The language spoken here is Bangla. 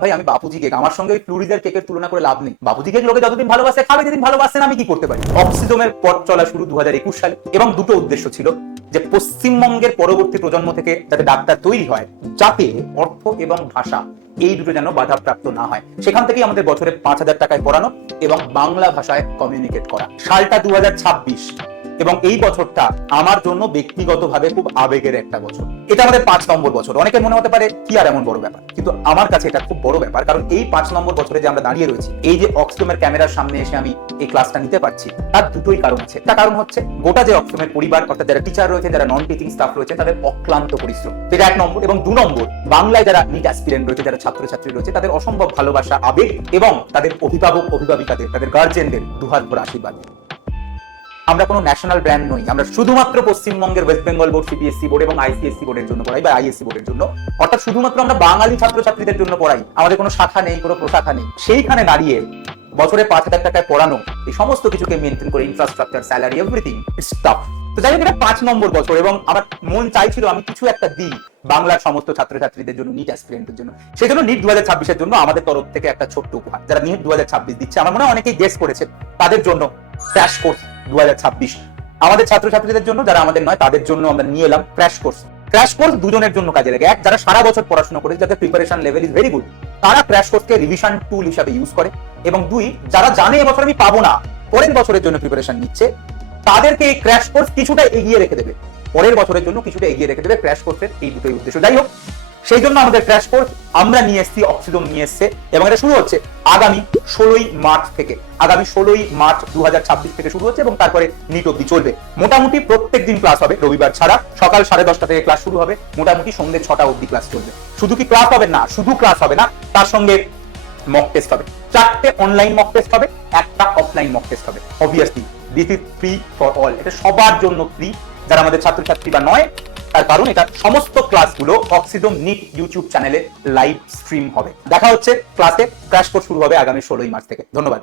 ভাই আমি বাপুজি কেক, আমার সঙ্গে ওই ফ্লুরিডার কেকের তুলনা করে লাভ নেই। বাপুজি কেক লোকে যতদিন ভালোবাসে খাবে, যেদিন ভালোবাসে না আমি কি করতে পারি। অক্সিজমের পথ চলা শুরু 2021 সালে, এবং দুটো উদ্দেশ্য ছিল, যে পশ্চিমবঙ্গের পরবর্তী প্রজন্ম থেকে যাতে ডাক্তার তৈরি হয়, যাতে অর্থ এবং ভাষা এই দুটো যেন বাধাপ্রাপ্ত না হয়। সেখান থেকেই আমাদের বছরে 5,000 টাকায় পড়ানো এবং বাংলা ভাষায় কমিউনিকেট করা। সালটা 2026 এবং এই বছরটা আমার জন্য ব্যক্তিগতভাবে খুব আবেগের একটা বছর। এটা আমাদের 5 নম্বর বছর। অনেকের মনে হতে পারে কি আর এমন বড় ব্যাপার, কিন্তু আমার কাছে এটা খুব বড় ব্যাপার। কারণ এই 5 নম্বর বছরে যে আমরা দাঁড়িয়ে রয়েছি, এই যে অক্সিজমের ক্যামেরার সামনে এসে আমি এই ক্লাসটা নিতে পারছি, তার দুটোই কারণ আছে। একটা কারণ হচ্ছে গোটা যে অক্সিজমের পরিবার, অর্থাৎ যারা টিচার রয়েছে, যারা নন টিচিং স্টাফ রয়েছে, তাদের অক্লান্ত পরিশ্রম, এটা 1 নম্বর। এবং 2 নম্বর, বাংলায় যারা নিট অ্যাসপিরেন্ট রয়েছে, যারা ছাত্রছাত্রী রয়েছে, তাদের অসম্ভব ভালোবাসা, আবেগ এবং তাদের অভিভাবক অভিভাবিকাদের, তাদের গার্জেনদের দুহাত ভরা আশীর্বাদ। আমরা কোনো ন্যাশনাল ব্র্যান্ড নই, আমরা শুধুমাত্র পশ্চিমবঙ্গের West Bengal board, CBSE board এবং আইসিএসসি বোর্ডের জন্য পড়াই, বা আইএসসি বোর্ডের জন্য। অর্থাৎ শুধুমাত্র আমরা বাঙালি ছাত্রছাত্রীদের জন্য পড়াই, আমাদের কোনো শাখা নেই, কোনো প্রশাখা নেই। সেইখানে দাঁড়িয়ে বছরে 5,000 টাকায় পড়ানো, এই সমস্ত কিছুকে মেনটেন করে, infrastructure, salary, everything, it's tough. তো যাই হোক, এটা 5 নম্বর বছর এবং আমার মন চাইছিল আমি কিছু একটা দিই বাংলার সমস্ত ছাত্রছাত্রীদের জন্য, নিট অ্যাসপিরেন্টদের জন্য। সেই জন্য নিট 2026-এর জন্য আমাদের তরফ থেকে একটা ছোট্ট উপহার। যারা নিট 2026 দিচ্ছে, আমার মনে হয় অনেকেই গেস করেছে, তাদের জন্য ক্র্যাশ কোর্স 2026। আমাদের ছাত্রছাত্রীদের জন্য, যারা আমাদের নয় তাদের জন্য আমরা নিয়ে এলাম ক্র্যাশ কোর্স। ক্র্যাশ কোর্স দুজনের জন্য কাজে লাগে। এক, যারা সারা বছর পড়াশোনা করে, যাদের preparation level is very good, তারা ক্র্যাশ কোর্সকে রিভিশন টুল হিসাবে ইউজ করে। এবং 2, যারা জানে এবছর আমি পাবো না, পরের বছরের জন্য প্রিপারেশন নিচ্ছে, তাদেরকে এই ক্র্যাশ কোর্স কিছুটা এগিয়ে রেখে দেবে, পরের বছরের জন্য কিছুটা এগিয়ে রেখে দেবে। ক্র্যাশ কোর্সের এই দুটোই উদ্দেশ্য। যাই হোক, সেই জন্য আমাদের ক্র্যাশ কোর্স আমরা নিয়ে এসেছি, অক্সিজম নিয়ে এসছে, এবং এটা শুরু হচ্ছে আগামী 16ই মার্চ থেকে। আগামী 16ই মার্চ 2026 থেকে শুরু হচ্ছে এবং তারপরে নিট অবধি চলবে। মোটামুটি প্রত্যেক দিন ক্লাস হবে, রবিবার ছাড়া। সকাল 10:30 থেকে ক্লাস শুরু হবে, মোটামুটি সন্ধ্যে 6টা অবধি ক্লাস চলবে। শুধু কি ক্লাস হবে না, শুধু ক্লাস হবে না, তার সঙ্গে মক টেস্ট হবে। 4টে অনলাইন মক টেস্ট হবে, একটা অফলাইন মক টেস্ট হবে। Obviously this is free for all, এটা সবার জন্য ফ্রি, যারা আমাদের ছাত্রছাত্রী বা নয়। তার কারণ এটা সমস্ত ক্লাসগুলো অক্সিজম নিট ইউটিউব চ্যানেলে লাইভ স্ট্রিম হবে। দেখা হচ্ছে ক্লাসে। ক্র্যাশ কোর্স শুরু হবে আগামী 16ই মার্চ থেকে। ধন্যবাদ।